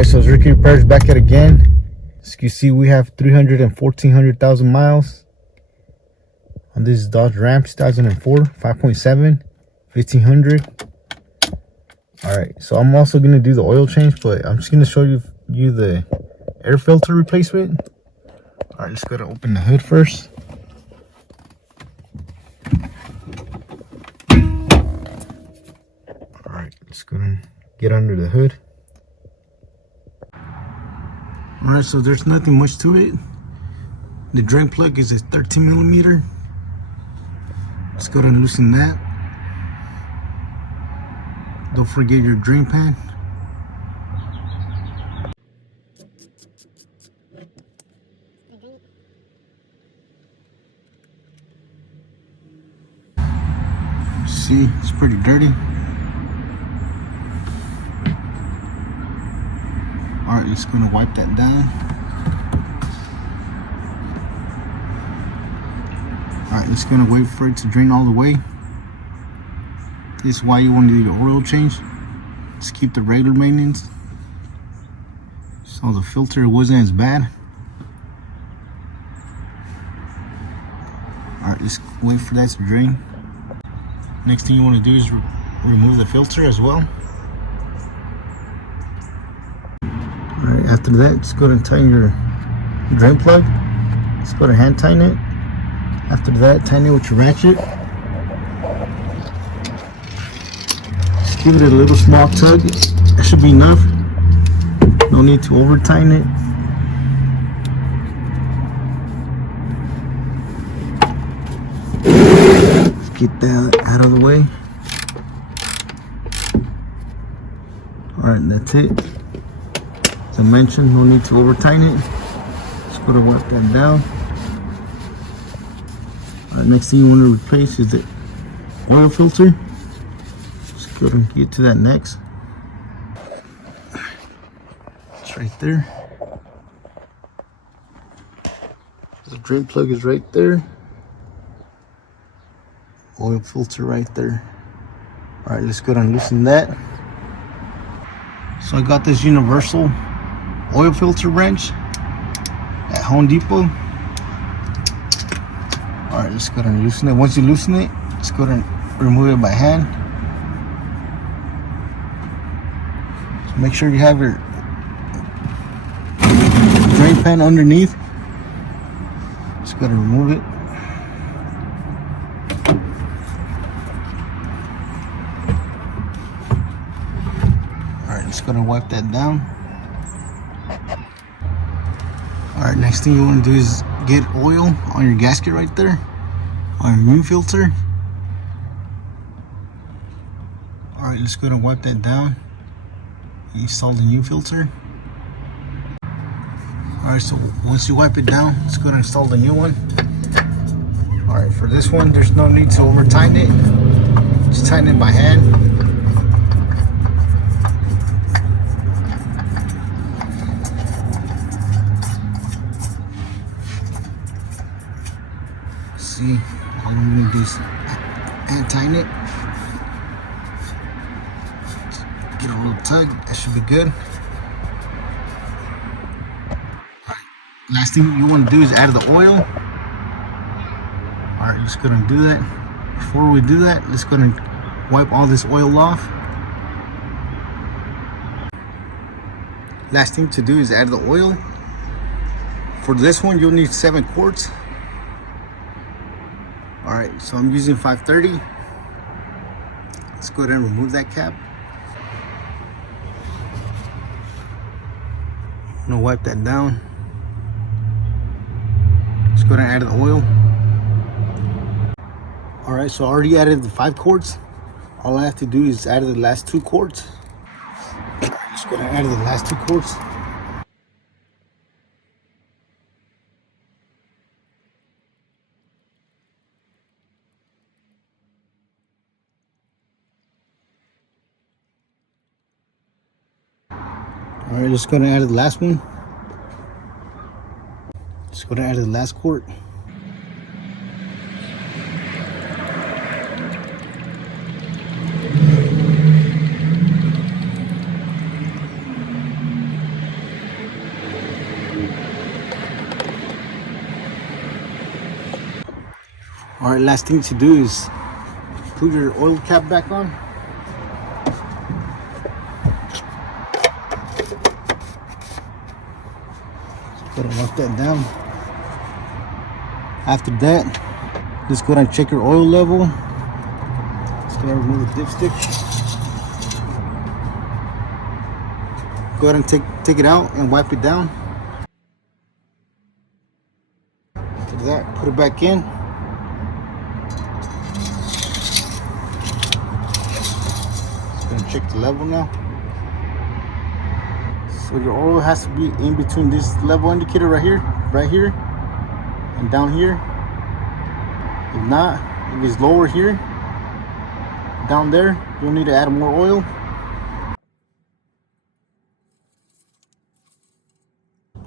Alright, so Ricky Repairs back at again. As you see, we have 1,400,000 miles on this Dodge Ram 2004 5.7 1500. Alright, so I'm also going to do the oil change, but I'm just going to show you the air filter replacement. Alright, let's go to open the hood first. Alright, let's go and get under the hood. Alright, so there's nothing much to it. The drain plug is a 13 millimeter. Let's go and loosen that. Don't forget your drain pan. See, it's pretty dirty. Alright, let's go and wipe that down. Alright, let's go and wait for it to drain all the way. This is why you want to do your oil change. Just keep the regular maintenance. So the filter wasn't as bad. Alright, let's wait for that to drain. Next thing you want to do is remove the filter as well. Alright, after that, just go and tighten your drain plug. Let's go to hand tighten it. After that, tighten it with your ratchet. Just give it a little small tug. That should be enough. No need to over tighten it. Let's get that out of the way. Alright, that's it. As I mentioned, no need to over tighten it. Just go to wipe that down. Alright, next thing you want to replace is the oil filter. Just go and get to that next. It's right there. The drain plug is right there. Oil filter right there. Alright, let's go and loosen that. So I got this universal oil filter wrench at Home Depot. Alright, let's go and loosen it. Once you loosen it, let's go and remove it by hand. So make sure you have your drain pan underneath. Just go to remove it. Alright, let's go and wipe that down. Alright, next thing you want to do is get oil on your gasket right there, on your new filter. Alright, let's go and wipe that down. Install the new filter. Alright, so once you wipe it down, let's go and install the new one. Alright, for this one, there's no need to over tighten it. Just tighten it by hand. See, all I'm going to do is hand tighten it. Get a little tug, that should be good. Alright, last thing you want to do is add the oil. Alright, let's go and do that. Before we do that, let's go and wipe all this oil off. Last thing to do is add the oil. For this one, you'll need 7 quarts. Alright, so I'm using 530. Let's go ahead and remove that cap. I'm gonna wipe that down. Let's go ahead and add the oil. Alright, so I already added the 5 quarts. All I have to do is add the last 2 quarts. Let's go ahead and add the last 2 quarts. Alright, let's go and add the last one. Let's go and add the last quart. All right, last thing to do is put your oil cap back on. Gotta lock that down. After that, just go ahead and check your oil level. Just gonna remove the dipstick. Go ahead and take it out and wipe it down. After that, put it back in. Just gonna check the level now. So your oil has to be in between this level indicator right here, and down here. If not, if it's lower here, down there, you'll need to add more oil.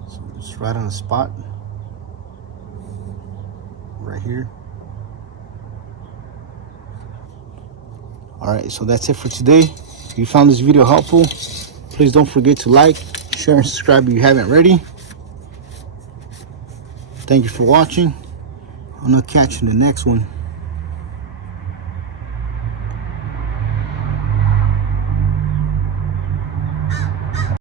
So just right on the spot, right here. All right, so that's it for today. If you found this video helpful, please don't forget to like, share, and subscribe if you haven't already. Thank you for watching. I'm gonna catch you in the next one.